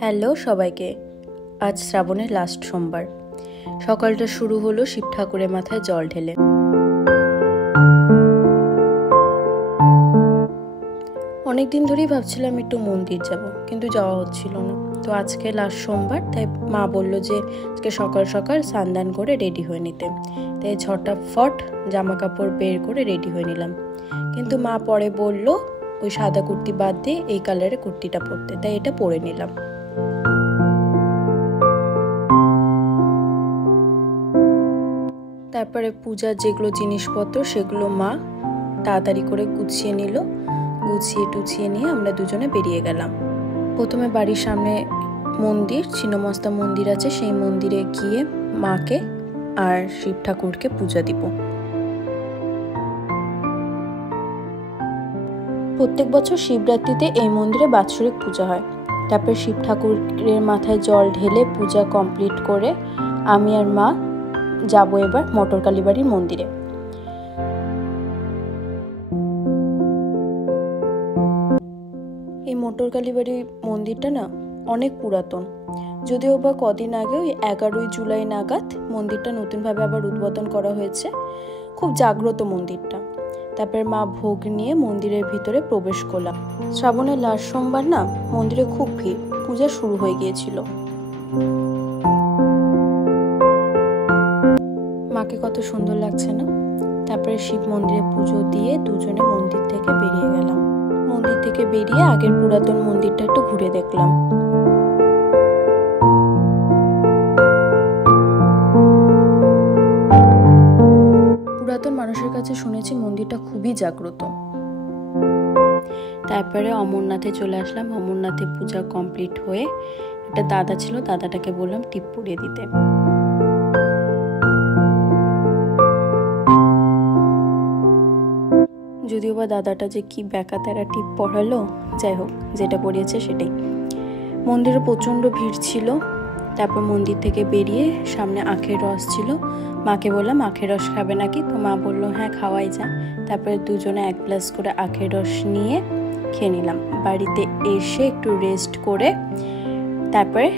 Hello সবাইকে। আজ শ্রাবণের লাস্ট সোমবার। সকালটা শুরু হলো শিব ঠাকুরের মাথায় জল ঢেলে। অনেক দিন ধরেই ভাবছিলাম একটু মন্দির যাব, কিন্তু যাওয়া হচ্ছিল না। তো আজকে লাস্ট সোমবার, তাই মা বললো যে আজকে সকাল সকাল স্নান করে রেডি হয়ে নিতে। তাই ঝটাফট জামা কাপড় বের করে রেডি হয়ে নিলাম। কিন্তু মা পরে বলল ওই সাদা কুর্তি বাদ দিয়ে এই কালারের কুর্তিটা পরতে, তাই এটা পরে নিলাম। তারপরে পূজার যেগুলো জিনিসপত্র সেগুলো মা তাড়াতাড়ি করে গুছিয়ে নিল। গুছিয়ে নিয়ে আমরা দুজনে বেরিয়ে গেলাম। প্রথমে বাড়ির সামনে মন্দির, ছিন্নমস্তা মন্দির আছে, সেই মন্দিরে গিয়ে মাকে আর শিব ঠাকুরকে পূজা দিব। প্রত্যেক বছর শিবরাত্রিতে এই মন্দিরে বাৎসরিক পূজা হয়। তারপরে শিব ঠাকুরের মাথায় জল ঢেলে পূজা কমপ্লিট করে আমি আর মা যাব এবার মটর কালীবাড়ির মন্দিরে। এই মটর কালীবাড়ির মন্দিরটা না অনেক পুরাতন, যদিও বা কদিন আগে ওই 11ই জুলাই নাগাদ মন্দিরটা নতুনভাবে আবার উদ্বোধন করা হয়েছে। খুব জাগ্রত মন্দিরটা। তারপর মা ভোগ নিয়ে মন্দিরের ভিতরে প্রবেশ করলাম। শ্রাবণের লাস্ট সোমবার না, মন্দিরে খুব ভিড়, পূজা শুরু হয়ে গিয়েছিল। মাকে কত সুন্দর লাগছে না। তারপরে শিব মন্দিরে পুজো দিয়ে দুজনে মন্দির থেকে বেরিয়ে গেলাম। মন্দির থেকে বেরিয়ে আগের পুরাতন মন্দিরটা একটু ঘুরে দেখলাম। পুরাতন মানুষের কাছে শুনেছি মন্দিরটা খুবই জাগ্রত। তারপরে অমরনাথে চলে আসলাম। অমরনাথে পূজা কমপ্লিট হয়ে একটা দাদা ছিল, দাদাটাকে বললাম টিপ পরিয়ে দিতে। যদিও বা দাদাটা যে কি ব্যাকাতেরা টিপ পড়ালো, যাই হোক যেটা পড়িয়েছে সেটাই। মন্দিরে প্রচণ্ড ভিড় ছিল। তারপর মন্দির থেকে বেরিয়ে সামনে আখের রস ছিল। মাকে বললাম আখের রস খাবে নাকি, তো মা বললো হ্যাঁ খাওয়াই যায়। তারপরে দুজনে 1 গ্লাস করে আখের রস নিয়ে খেয়ে নিলাম। বাড়িতে এসে একটু রেস্ট করে তারপরে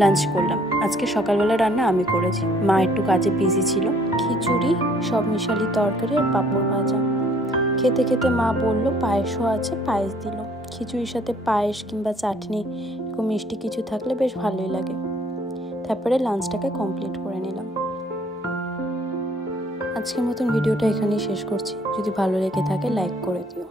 লাঞ্চ করলাম। আজকে সকালবেলা রান্না আমি করেছি, মা একটু কাজে বিজি ছিল। খিচুড়ি, সব মিশালি তরকারি আর পাঁপড় ভাজা। খেতে খেতে মা বললো পায়েসও আছে, পায়েস দিল। খিচুড়ির সাথে পায়েস কিংবা চাটনি এরকম মিষ্টি কিছু থাকলে বেশ ভালোই লাগে। তারপরে লাঞ্চটাকে কমপ্লিট করে নিলাম। আজকের মতন ভিডিওটা এখানেই শেষ করছি। যদি ভালো লেগে থাকে লাইক করে দিও।